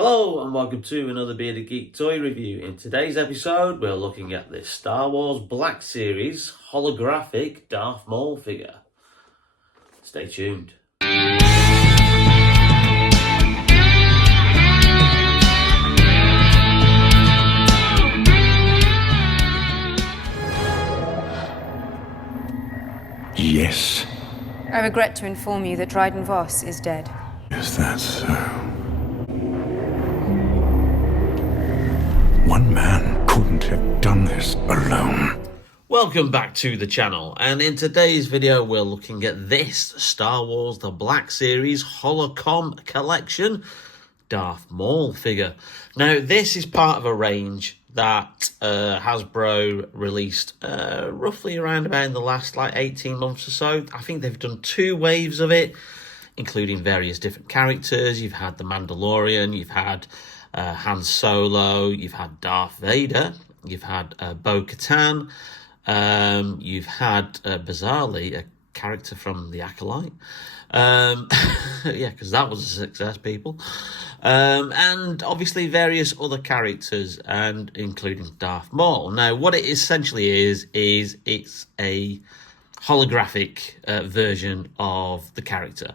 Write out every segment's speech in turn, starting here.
Hello and welcome to another Bearded Geek toy review. In today's episode we're looking at this Star Wars Black Series holographic Darth Maul figure. Stay tuned. Yes. I regret to inform you that Dryden Voss is dead. Is that so? One man couldn't have done this alone. Welcome back to the channel, and in today's video we're looking at this Star Wars The Black Series Holocomm collection Darth Maul figure. Now this is part of a range that Hasbro released roughly around about in the last 18 months or so. I think they've done 2 waves of it, including various different characters. You've had the Mandalorian, you've had Han Solo, you've had Darth Vader, you've had Bo-Katan, you've had bizarrely a character from The Acolyte. Yeah, because that was a success, people. And obviously various other characters, and including Darth Maul. Now, what it essentially is it's a holographic version of the character.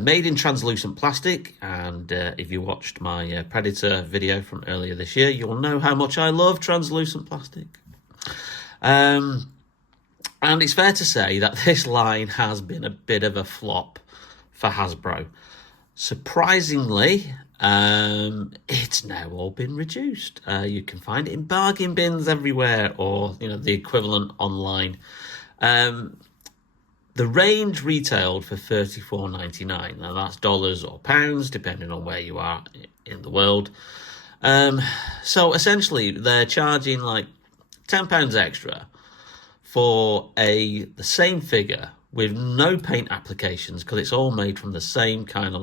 Made in translucent plastic, and if you watched my Predator video from earlier this year, you'll know how much I love translucent plastic. And it's fair to say that this line has been a bit of a flop for Hasbro. Surprisingly, it's now all been reduced. You can find it in bargain bins everywhere, or the equivalent online. The range retailed for $34.99. Now that's dollars or pounds, depending on where you are in the world. So essentially, they're charging like £10 extra for the same figure with no paint applications, because it's all made from the same kind of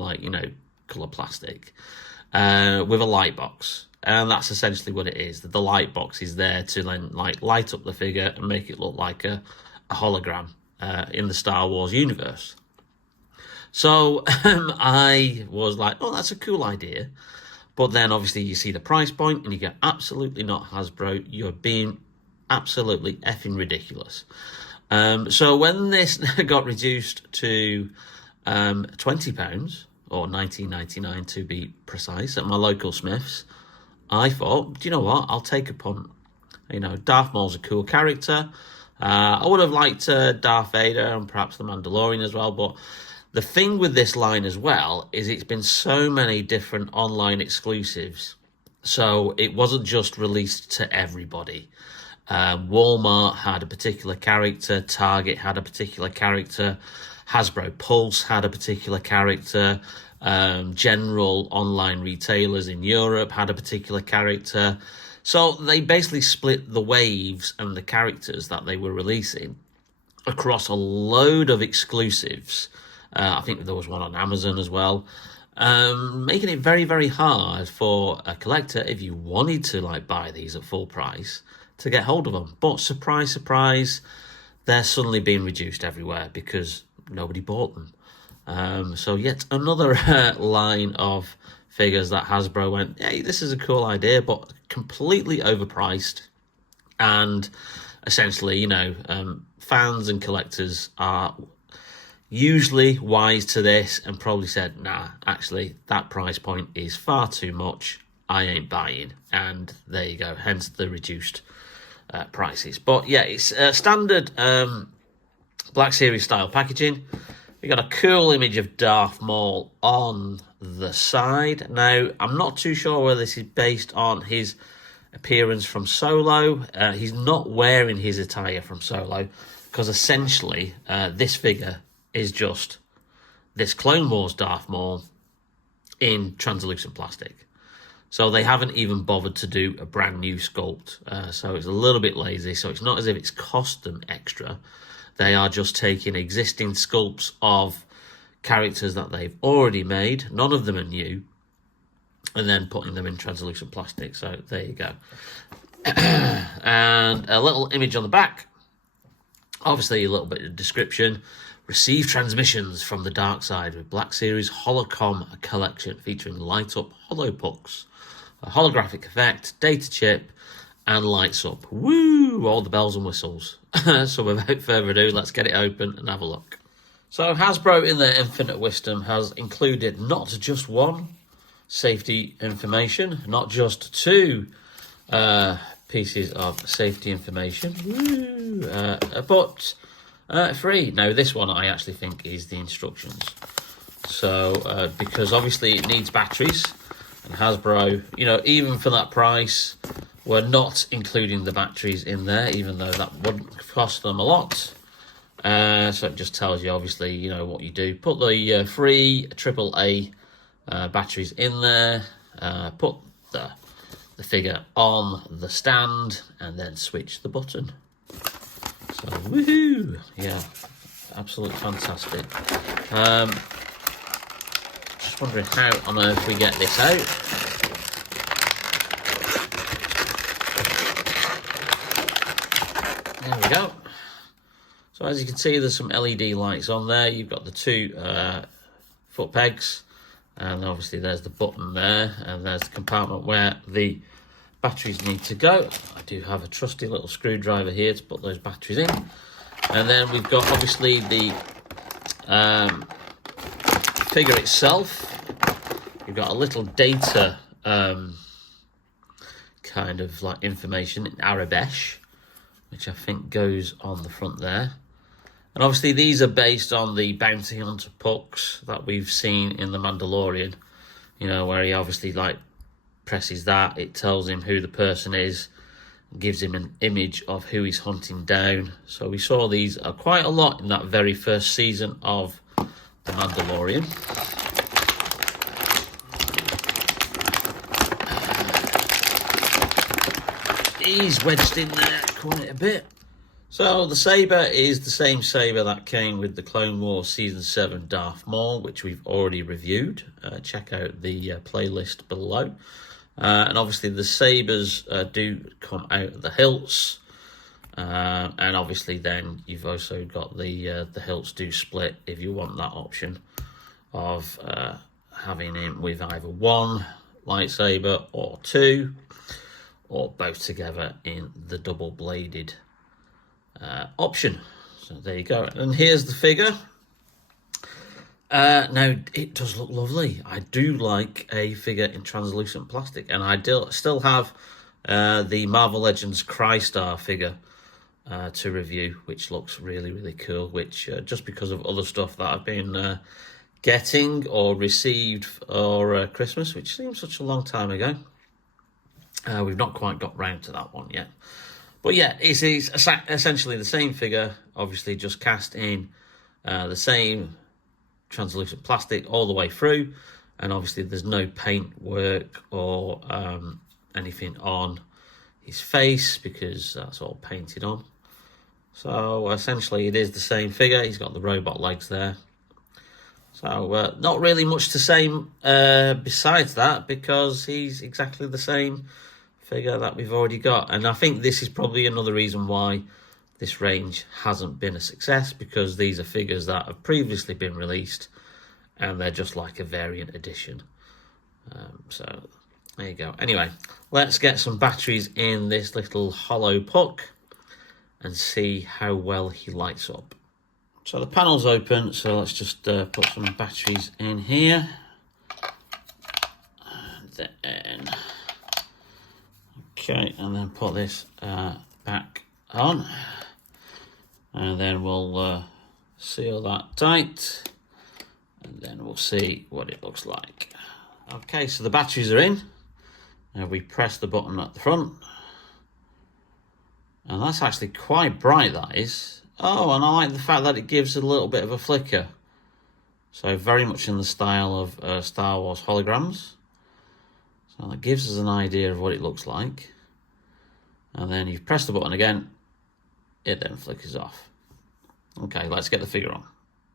colour plastic, with a light box. And that's essentially what it is. The light box is there to then light up the figure and make it look like a hologram in the Star Wars universe. So I was like, oh, that's a cool idea. But then obviously you see the price point and you go, absolutely not, Hasbro. You're being absolutely effing ridiculous. So when this got reduced to £20, or $19.99 to be precise, at my local Smiths, I thought, do you know what? I'll take a punt. Darth Maul's a cool character. I would have liked Darth Vader and perhaps the Mandalorian as well, but the thing with this line as well is it's been so many different online exclusives, so it wasn't just released to everybody. Walmart had a particular character, Target had a particular character, Hasbro Pulse had a particular character, general online retailers in Europe had a particular character. So they basically split the waves and the characters that they were releasing across a load of exclusives. I think there was one on Amazon as well, making it very, very hard for a collector, if you wanted to buy these at full price, to get hold of them. But surprise, surprise, they're suddenly being reduced everywhere because nobody bought them. So yet another line of figures that Hasbro went, hey, this is a cool idea, but completely overpriced. And essentially, fans and collectors are usually wise to this and probably said, nah, actually, that price point is far too much. I ain't buying. And there you go, hence the reduced prices. But yeah, it's standard Black Series style packaging. We got a cool image of Darth Maul on the side. Now, I'm not too sure whether this is based on his appearance from Solo. He's not wearing his attire from Solo, because essentially this figure is just this Clone Wars Darth Maul in translucent plastic. So they haven't even bothered to do a brand new sculpt. So it's a little bit lazy. So it's not as if it's cost them extra. They are just taking existing sculpts of characters that they've already made. None of them are new. And then putting them in translucent plastic. So there you go. And a little image on the back. Obviously a little bit of description. Receive transmissions from the dark side with Black Series Holocomm collection featuring light-up holopucks, a holographic effect, data chip, and lights up. Woo! All the bells and whistles. So without further ado, let's get it open and have a look. So Hasbro, in their infinite wisdom, has included not just one safety information, not just two pieces of safety information, but three. Now, this one I actually think is the instructions. So, because obviously it needs batteries, and Hasbro, you know, even for that price, we're not including the batteries in there, even though that wouldn't cost them a lot. So it just tells you, obviously, you know, what you do. Put the free AAA batteries in there, put the figure on the stand, and then switch the button. So, woohoo! Yeah, absolutely fantastic. Just wondering how on earth we get this out. There we go. So as you can see, there's some LED lights on there. You've got the two foot pegs, and obviously there's the button there, and there's the compartment where the batteries need to go. I do have a trusty little screwdriver here to put those batteries in. And then we've got obviously the figure itself. You've got a little data kind of like information in Arabesh, which I think goes on the front there. And obviously these are based on the bounty hunter pucks that we've seen in The Mandalorian, you know, where he obviously like presses that, it tells him who the person is, gives him an image of who he's hunting down. So we saw these quite a lot in that very first season of The Mandalorian. He's wedged in there quite a bit. So the saber is the same saber that came with the Clone Wars Season 7 Darth Maul, which we've already reviewed. Check out the playlist below. And obviously the sabers do come out of the hilts. And obviously then you've also got the hilts do split if you want that option of having him with either one lightsaber or two, or both together in the double-bladed option. So there you go. And here's the figure. Now, it does look lovely. I do like a figure in translucent plastic, and I still have the Marvel Legends Crystar figure to review, which looks really, really cool, which just because of other stuff that I've been getting or received for Christmas, which seems such a long time ago, we've not quite got round to that one yet. But yeah, it's essentially the same figure, obviously just cast in the same translucent plastic all the way through, and obviously there's no paint work or anything on his face because that's all painted on. So essentially it is the same figure. He's got the robot legs there. So not really much to say besides that, because he's exactly the same figure that we've already got. And I think this is probably another reason why this range hasn't been a success, because these are figures that have previously been released and they're just like a variant edition. So there you go. Anyway, let's get some batteries in this little hollow puck and see how well he lights up. So the panel's open, so let's just put some batteries in here. And then, okay, and then put this back on. And then we'll seal that tight. And then we'll see what it looks like. Okay, so the batteries are in. Now we press the button at the front. And that's actually quite bright, that is. Oh, and I like the fact that it gives a little bit of a flicker. So very much in the style of Star Wars holograms. So that gives us an idea of what it looks like. And then you press the button again, it then flickers off. Okay, let's get the figure on.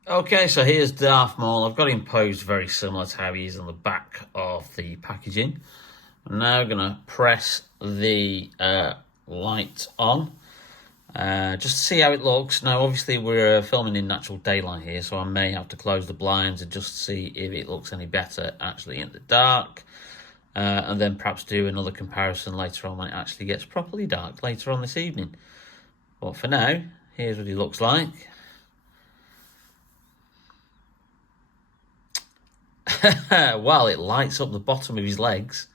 Okay, so here's Darth Maul. I've got him posed very similar to how he is on the back of the packaging. I'm now going to press the light on. just to see how it looks. Now, obviously, we're filming in natural daylight here, so I may have to close the blinds and just see if it looks any better actually in the dark. And then perhaps do another comparison later on when it actually gets properly dark later on this evening. But for now, here's what he looks like. Well, it lights up the bottom of his legs.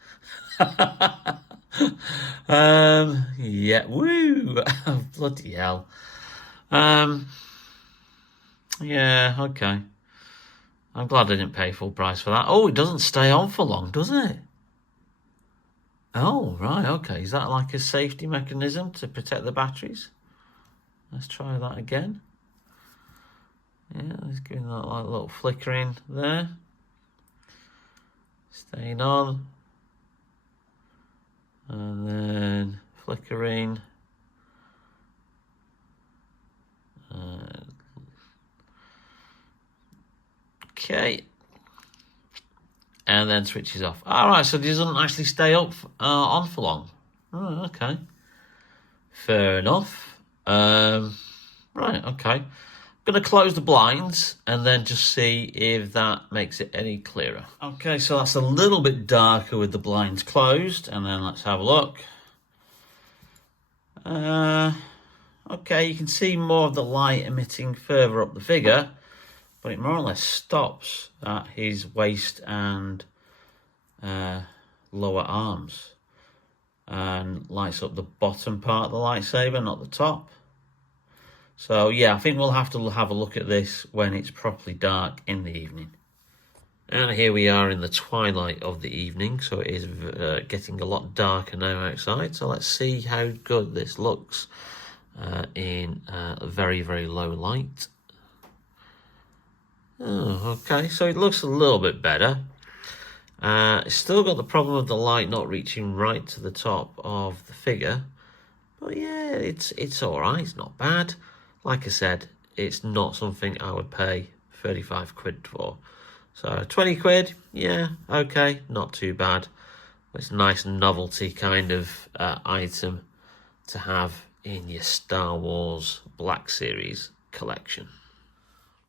Yeah, woo! Bloody hell. Yeah, okay. I'm glad I didn't pay full price for that. Oh, it doesn't stay on for long, does it? Oh, right, okay. Is that like a safety mechanism to protect the batteries? Let's try that again. Yeah, let's give that like a little flickering there. Staying on. And then flickering. Okay. And then switches off. Alright, so it doesn't actually stay up on for long. Oh, okay. Fair enough. Right, okay. I'm going to close the blinds and then just see if that makes it any clearer. Okay, so that's a little bit darker with the blinds closed. And then let's have a look. Okay, you can see more of the light emitting further up the figure, but it more or less stops at his waist and lower arms and lights up the bottom part of the lightsaber, not the top. So yeah, I think we'll have to have a look at this when it's properly dark in the evening. And here we are in the twilight of the evening, so it is getting a lot darker now outside. So let's see how good this looks in a very, very low light. Oh, okay, so it looks a little bit better. It's still got the problem of the light not reaching right to the top of the figure. But yeah, it's all right. It's not bad. Like I said, it's not something I would pay 35 quid for. So 20 quid, yeah, okay, not too bad. It's a nice novelty kind of item to have in your Star Wars Black Series collection.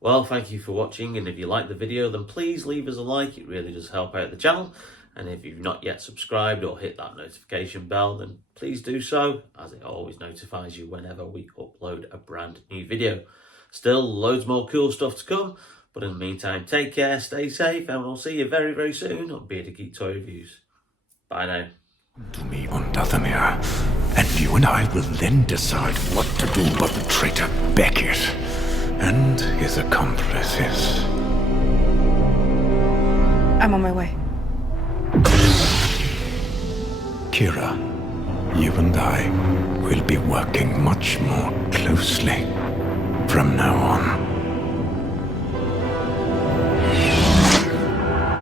Well, thank you for watching, and if you like the video, then please leave us a like. It really does help out the channel. And if you've not yet subscribed or hit that notification bell, then please do so, as it always notifies you whenever we upload a brand new video. Still, loads more cool stuff to come, but in the meantime, take care, stay safe, and we'll see you very, very soon on Bearded Geek Toy Reviews. Bye now. To me on Dathomir, and you and I will then decide what to do about the traitor Beckett and his accomplices. I'm on my way. Kira, you and I will be working much more closely